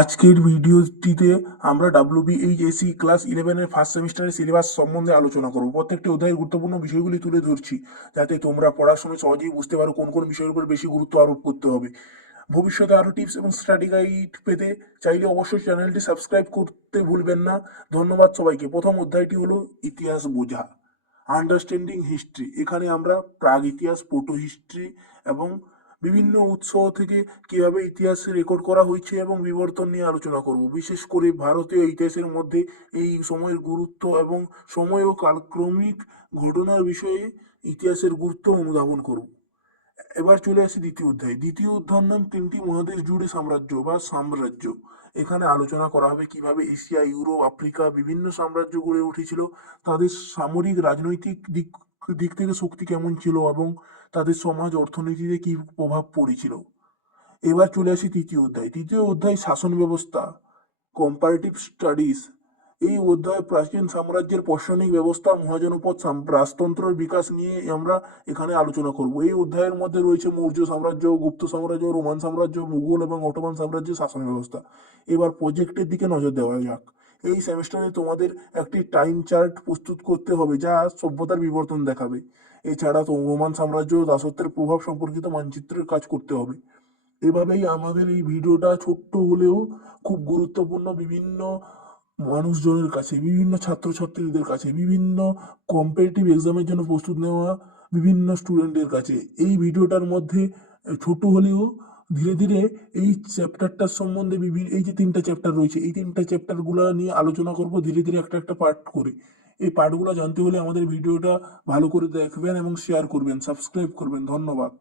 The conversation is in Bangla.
আজকের ভিডিওটিতে আমরা WBHSC ক্লাস 11 ফার্স্ট সেমিস্টারের সিলেবাস সম্বন্ধে আলোচনা করব। প্রত্যেকটি অধ্যায়ের গুরুত্বপূর্ণ বিষয়গুলি তুলে ধরছি, যাতে তোমরা পড়ার সময় সহজেই বুঝতে পারো কোন কোন বিষয়ের উপর বেশি গুরুত্ব আরোপ করতে হবে। ভবিষ্যতে আরও টিপস এবং স্টাডি গাইড পেতে চাইলে অবশ্যই চ্যানেলটি সাবস্ক্রাইব করতে ভুলবেন না। ধন্যবাদ সবাইকে। প্রথম অধ্যায়টি হলো ইতিহাস বোঝা, আন্ডারস্ট্যান্ডিং হিস্ট্রি। এখানে আমরা প্রাগ ইতিহাস, প্রোটো হিস্ট্রি এবং বিভিন্ন উৎস থেকে কিভাবে ইতিহাস রেকর্ড করা হয়েছে এবং বিবর্তন নিয়ে আলোচনা করব। বিশেষ করে ভারতীয় ইতিহাসের মধ্যে এই সময়ের গুরুত্ব এবং সময় ও কালক্রমিক ঘটনার বিষয়ে ইতিহাসের গুরুত্ব অনুধাবন করব। এবার চলে আসি দ্বিতীয় অধ্যায়। দ্বিতীয় অধ্যায়ের নাম তিনটি মহাদেশ জুড়ে সাম্রাজ্য বা সাম্রাজ্য। এখানে আলোচনা করা হবে কিভাবে এশিয়া, ইউরোপ, আফ্রিকা বিভিন্ন সাম্রাজ্য গড়ে উঠেছিল, তাদের সামরিক রাজনৈতিক দিক দিক থেকে শক্তি কেমন ছিল এবং তাদের সমাজ অর্থনীতিতে কি প্রভাব পড়েছিল। এবার চলে আসি তৃতীয় অধ্যায়। তৃতীয় অধ্যায় শাসন ব্যবস্থা, কম্পারেটিভ স্টাডিজ। এই অধ্যায়ে প্রাচীন সাম্রাজ্যের প্রশাসনিক ব্যবস্থা, মহাজনপদ, রাজতন্ত্রের বিকাশ নিয়ে আমরা এখানে আলোচনা করব। এই অধ্যায়ের মধ্যে রয়েছে মৌর্য সাম্রাজ্য, গুপ্ত সাম্রাজ্য, রোমান সাম্রাজ্য, মুঘল এবং অটোমান সাম্রাজ্যের শাসন ব্যবস্থা। এবার প্রজেক্টের দিকে নজর দেওয়া যাক। এই সেমিস্টারে তোমাদের একটি টাইম চার্ট প্রস্তুত করতে হবে যা সভ্যতার বিবর্তন দেখাবে। এছাড়া তো রোমান সাম্রাজ্য ও দাসত্বের প্রভাব সম্পর্কিত মানচিত্রের কাজ করতে হবে। এভাবেই আমাদের এই ভিডিওটা ছোট্ট হলেও খুব গুরুত্বপূর্ণ বিভিন্ন মানুষজনের কাছে, বিভিন্ন ছাত্রছাত্রীদের কাছে, বিভিন্ন কম্পিটিটিভ এক্সামের জন্য প্রস্তুত নেওয়া বিভিন্ন স্টুডেন্টের কাছে। এই ভিডিওটার মধ্যে ছোট হলেও ধীরে ধীরে এই চ্যাপ্টারটার সম্বন্ধে এই যে তিনটা চ্যাপ্টার রয়েছে, এই তিনটা চ্যাপ্টারগুলো নিয়ে আলোচনা করব ধীরে ধীরে একটা একটা পার্ট করে। এই পার্টগুলো জানতে হলে আমাদের ভিডিওটা ভালো করে দেখবেন এবং শেয়ার করবেন, সাবস্ক্রাইব করবেন। ধন্যবাদ।